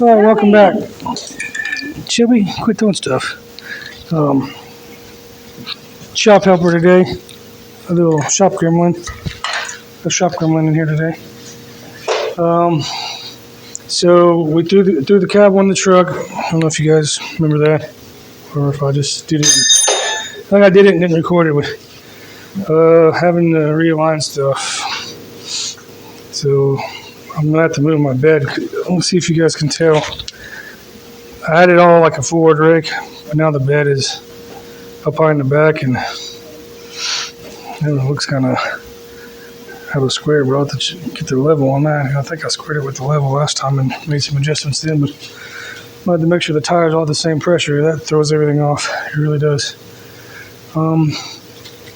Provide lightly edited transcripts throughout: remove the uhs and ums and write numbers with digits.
All right, welcome back. Chevy, quit doing stuff. Shop helper today. A little shop gremlin. A shop gremlin in here today. So we threw the cab on the truck. I don't know if you guys remember that, or if I just did it. I think I did it and didn't record it with having to realign stuff. So I'm gonna have to move my bed. Let's see if you guys can tell. I had it all like a forward rake, but now the bed is up high in the back, and it looks kind of have a square, but I'll have to get the level on that. I think I squared it with the level last time and made some adjustments then, but I had to make sure the tires all the same pressure. That throws everything off. It really does.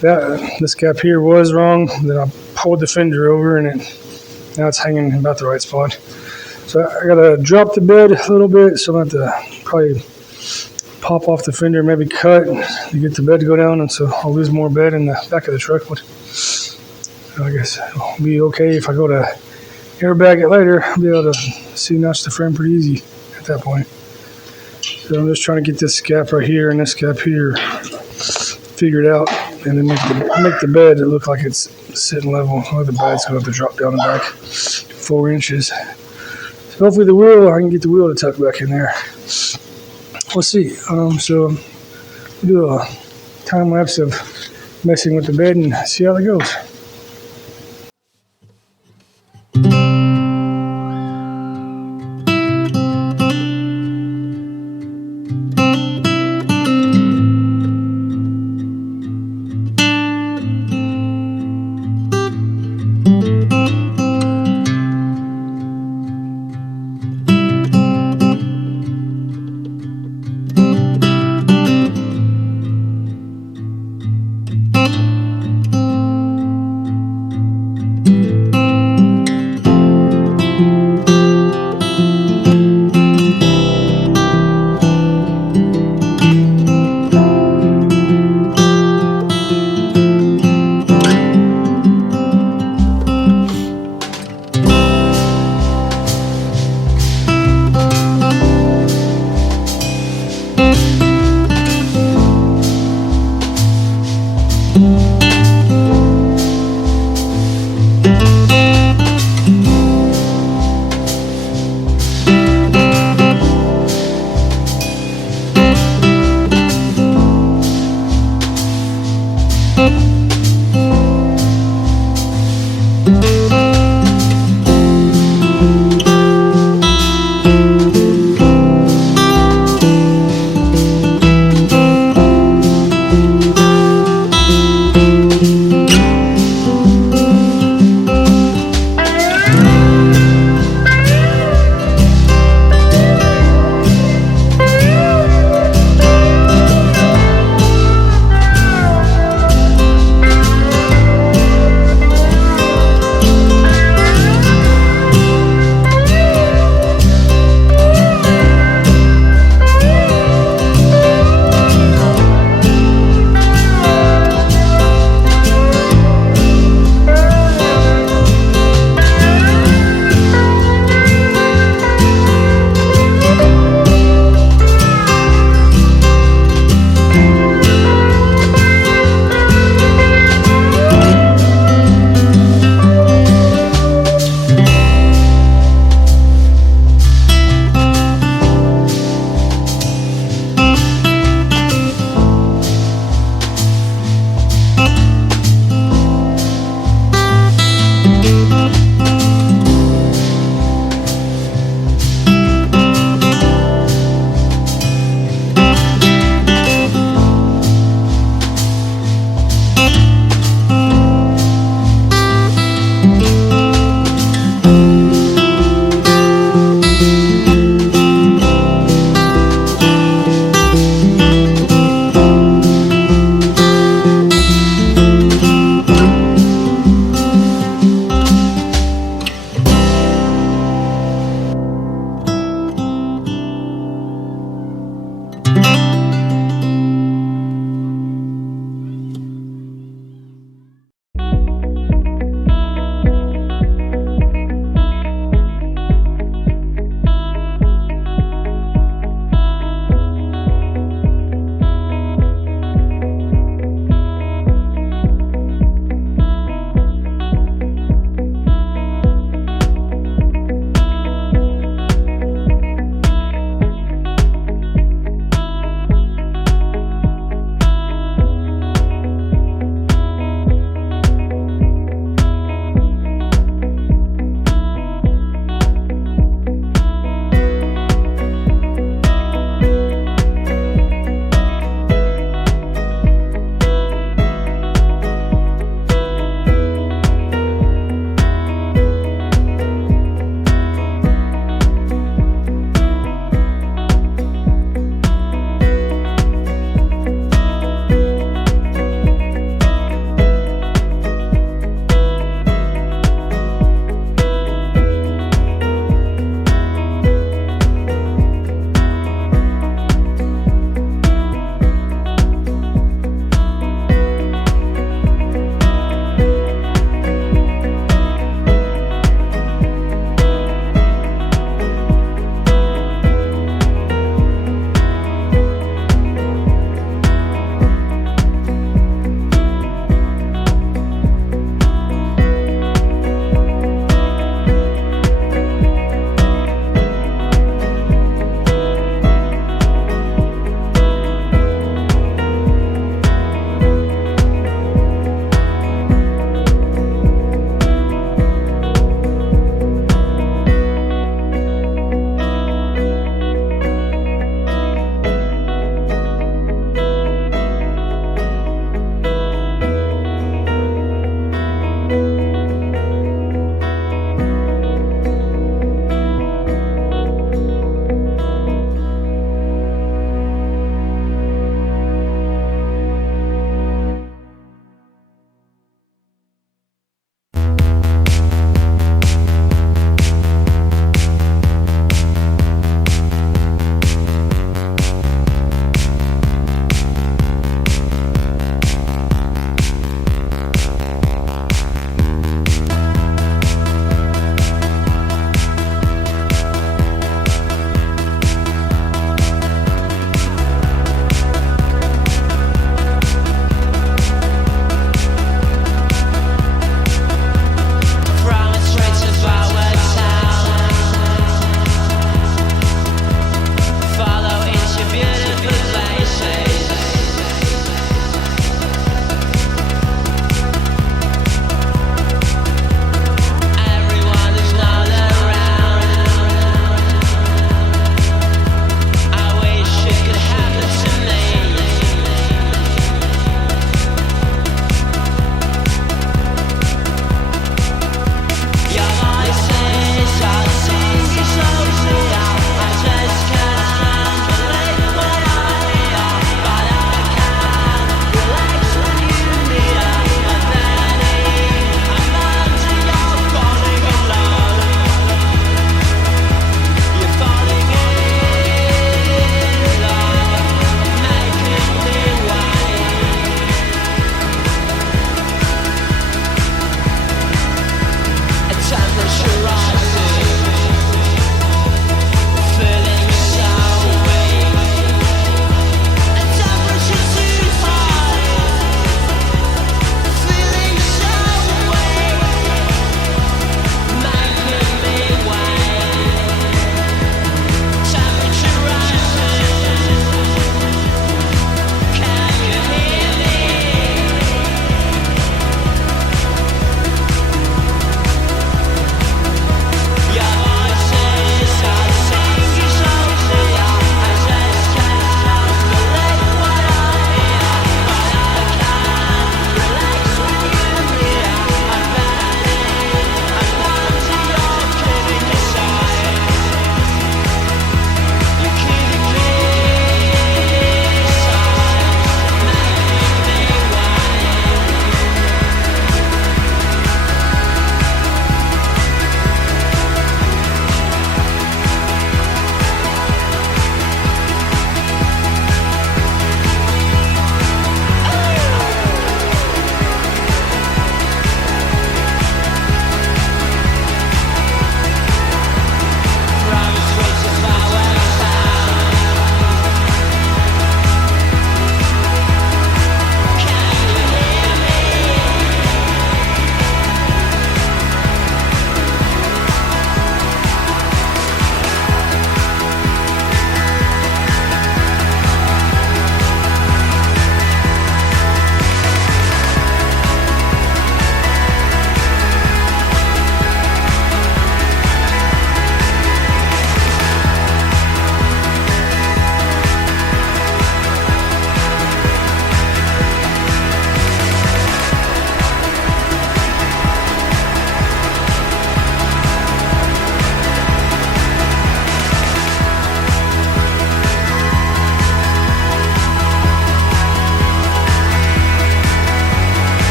This gap here was wrong. Then I pulled the fender over, and now it's hanging in about the right spot. So I gotta drop the bed a little bit, so I'm gonna have to probably pop off the fender, maybe cut to get the bed to go down, and so I'll lose more bed in the back of the truck. But I guess it'll be okay if I go to airbag it later. I'll be able to see notch the frame pretty easy at that point. So I'm just trying to get this gap right here and this gap here figured out, and then make the bed look like it's sitting level. The bed's gonna have to drop down and back 4 inches. So hopefully I can get the wheel to tuck back in there. We'll see. So we'll do a time lapse of messing with the bed and see how it goes.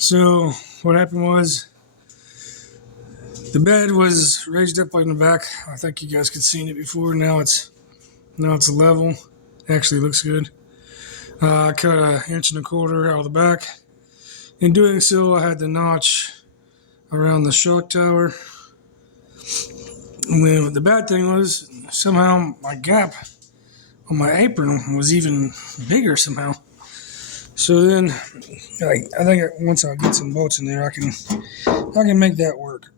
So what happened was the bed was raised up like in the back. I think you guys could seen it before. Now it's level. It actually looks good. I cut 1.25 inches out of the back. In doing so, I had the notch around the shock tower. And then the bad thing was somehow my gap on my apron was even bigger somehow. So then, I think once I get some bolts in there, I can make that work.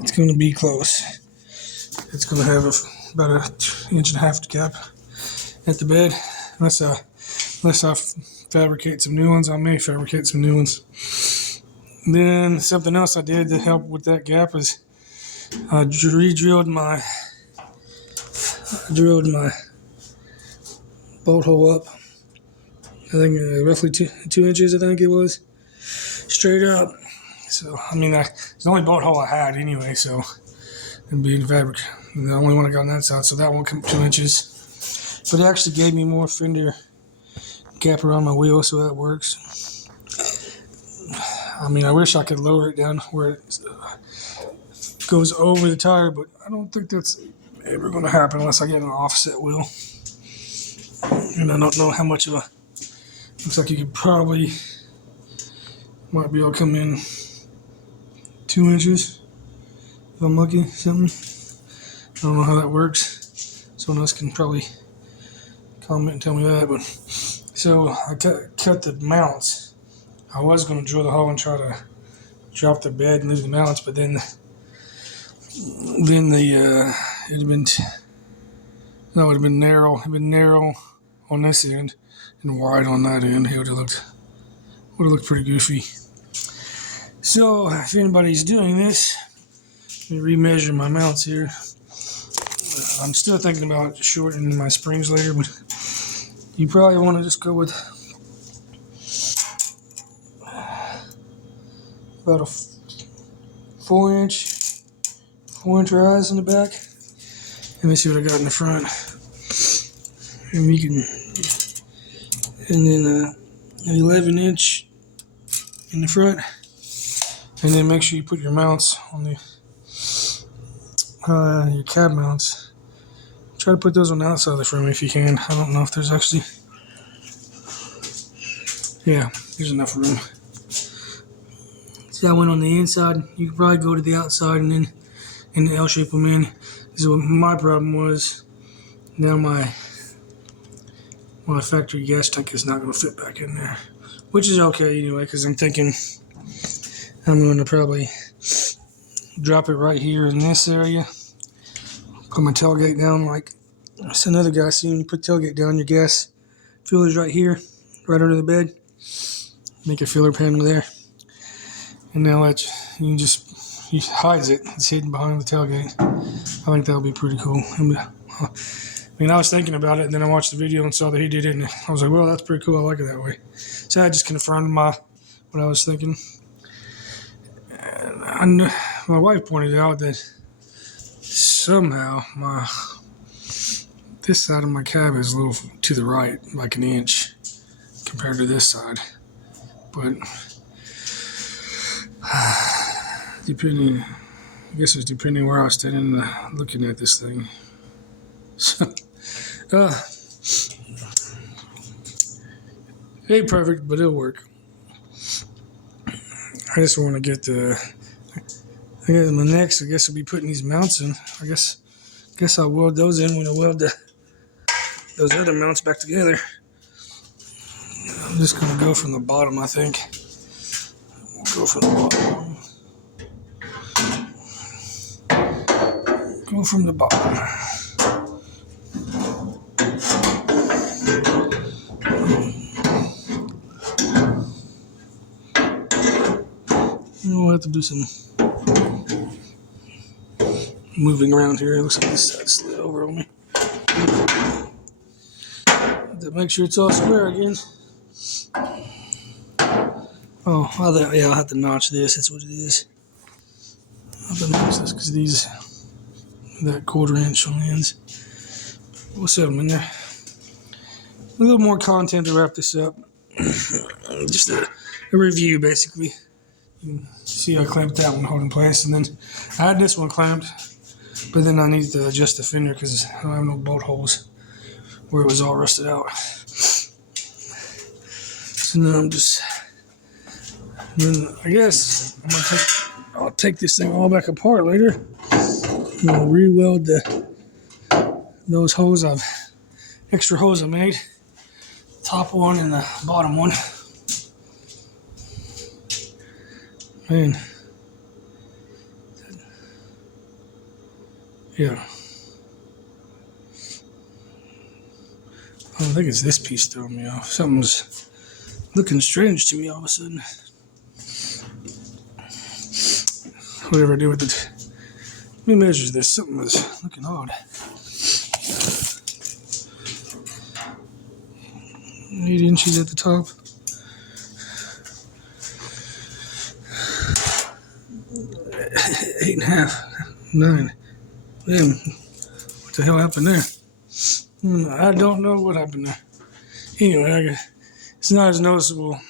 It's going to be close. It's going to have about 1.5 inch gap at the bed. Unless I fabricate some new ones, I may fabricate some new ones. Then something else I did to help with that gap is I drilled my bolt hole up. I think roughly 2 inches. I think it was straight up. So I mean, it's the only bolt hole I had anyway. So and being fabric, the only one I got on that side. So that one come 2 inches. But it actually gave me more fender gap around my wheel, so that works. I mean, I wish I could lower it down where it goes over the tire, but I don't think that's ever going to happen unless I get an offset wheel. And I don't know how much of a. Looks like you could might be able to come in 2 inches if I'm lucky. Something. I don't know how that works. Someone else can probably comment and tell me that. But so I cut the mounts. I was going to drill the hole and try to drop the bed and leave the mounts, but then it'd have been narrow. It'd been narrow on this end and wide on that end. It would have looked pretty goofy. So if anybody's doing this, let me remeasure my mounts here. I'm still thinking about shortening my springs later, but you probably want to just go with about a 4 inch rise in the back. Let me see what I got in the front. And then an 11 inch in the front. And then make sure you put your mounts on your cab mounts. Try to put those on the outside of the frame if you can. I don't know if there's actually. Yeah, there's enough room. See, I went on the inside. You could probably go to the outside and then in the L shape them in. So my problem was now my factory gas tank is not going to fit back in there, which is okay anyway, because I'm thinking I'm going to probably drop it right here in this area. Put my tailgate down like another guy seen. You put tailgate down, your gas filler's right here, right under the bed. Make a filler panel there. And now he hides it. It's hidden behind the tailgate. I think that'll be pretty cool. I mean, I was thinking about it, and then I watched the video and saw that he did it, and I was like, well, that's pretty cool. I like it that way. So I just confirmed what I was thinking. And my wife pointed out that somehow this side of my cab is a little to the right, like 1 inch, compared to this side. But depending where I was standing looking at this thing. So, ain't perfect, but it'll work. I just want to get my next, I guess I'll be putting these mounts in. I guess I'll weld those in when I weld those other mounts back together. I'm just going to go from the bottom, I think. Go from the bottom. Go from the bottom. We'll have to do some moving around here. It looks like this side slid over on me. To make sure it's all square again. Oh, I'll have to notch this. That's what it is. I'll have to notch this because that 1/4 inch on the ends. We'll set them in there. A little more content to wrap this up. Just a review, basically. You can see I clamped that one holding place, and then I had this one clamped, but then I need to adjust the fender because I don't have no bolt holes where it was all rusted out. So now I'm just, I guess I'll take this thing all back apart later. I'm gonna re-weld those hoses extra hose I made, top one and the bottom one. Man, yeah. I think it's this piece throwing me off. Something's looking strange to me all of a sudden. Whatever I do with it. Let me measure this. Something is looking odd. 8 inches at the top. 8.5, 9. Damn, what the hell happened there? I don't know what happened there. Anyway, it's not as noticeable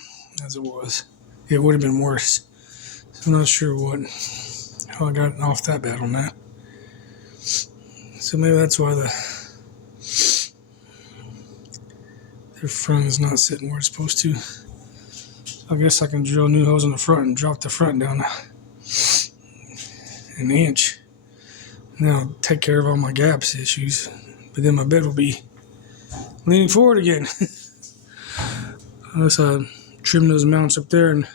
as it was. It would have been worse. So I'm not sure how I got off that bad on that. So maybe that's why their front is not sitting where it's supposed to. I guess I can drill new holes in the front and drop the front down an inch. And that'll take care of all my gaps issues. But then my bed will be leaning forward again. Unless I trim those mounts up there and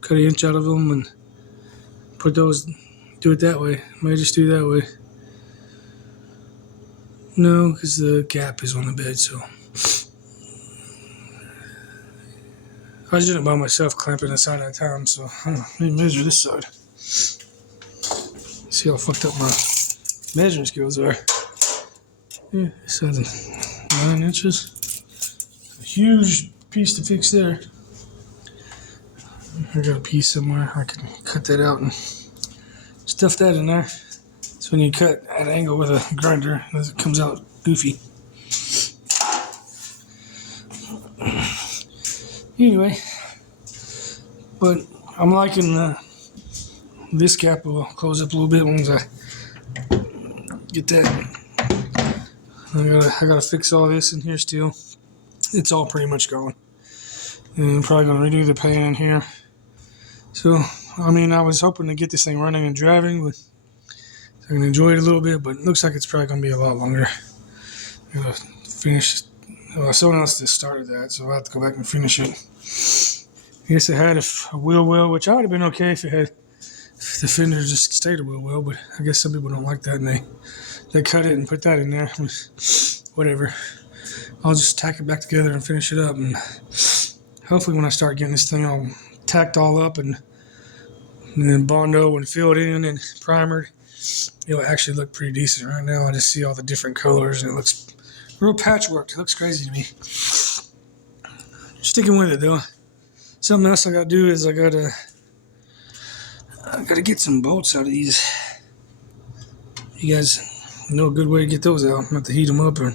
cut an inch out of them and do it that way. I might just do it that way. No, because the gap is on the bed, so. I was doing it by myself, clamping the side at a time, so let me measure this side. See how fucked up my measuring skills are. Yeah, this side's 9 inches. A huge piece to fix there. I got a piece somewhere. I can cut that out and stuff that in there. So when you cut at an angle with a grinder, it comes out goofy. Anyway, but I'm liking this cap will close up a little bit once I get that. I gotta fix all this in here still. It's all pretty much gone. And I'm probably gonna redo the pan here. So, I mean, I was hoping to get this thing running and driving, but I can enjoy it a little bit, but it looks like it's probably gonna be a lot longer. I gotta finish. Someone else just started that, so I'll have to go back and finish it. I guess it had a wheel well, which I would have been okay if the fender just stayed a wheel well, but I guess some people don't like that, and they cut it and put that in there. Whatever. I'll just tack it back together and finish it up, and hopefully when I start getting this thing all tacked all up and then Bondo and filled in and primered, it'll actually look pretty decent. Right now I just see all the different colors and it looks real patchwork. It looks crazy to me. Sticking with it though. Something else I gotta do is I gotta get some bolts out of these. You guys know a good way to get those out. I'm gonna have to heat them up or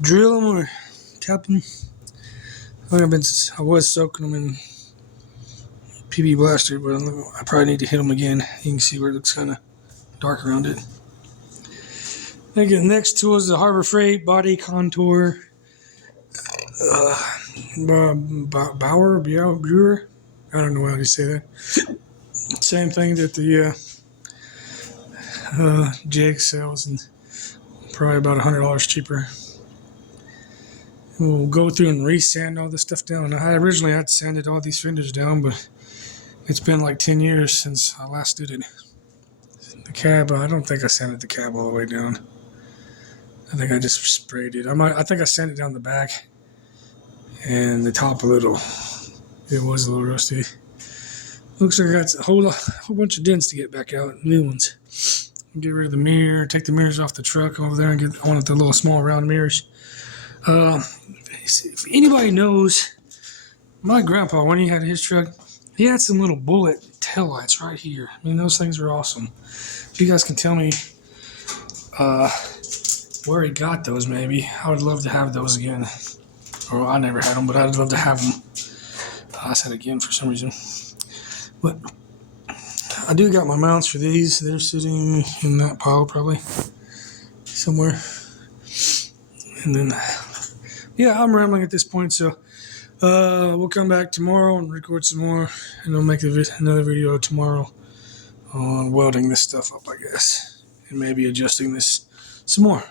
drill them or tap them. I was soaking them in PB Blaster, but I probably need to hit them again. You can see where it looks kind of dark around it. Again, next tool is the Harbor Freight Body Contour Brewer. I don't know how to say that. Same thing that the JX sells, and probably about $100 cheaper. We'll go through and re-sand all this stuff down. I originally had sanded all these fenders down, but it's been like 10 years since I last did it. The cab, I don't think I sanded the cab all the way down. I think I just sprayed it. I think I sanded down the back and the top a little. It was a little rusty. Looks like I got a whole bunch of dents to get back out, new ones. Get rid of the mirror, take the mirrors off the truck over there and I wanted the little small round mirrors. If anybody knows, my grandpa, when he had his truck, he had some little bullet taillights right here. I mean, those things were awesome. If you guys can tell me where he got those, maybe, I would love to have those again. Or I never had them, but I'd love to have them. I said again for some reason. But I do got my mounts for these. They're sitting in that pile probably somewhere. And then, yeah, I'm rambling at this point, so we'll come back tomorrow and record some more, and I'll make another video tomorrow on welding this stuff up, I guess, and maybe adjusting this some more.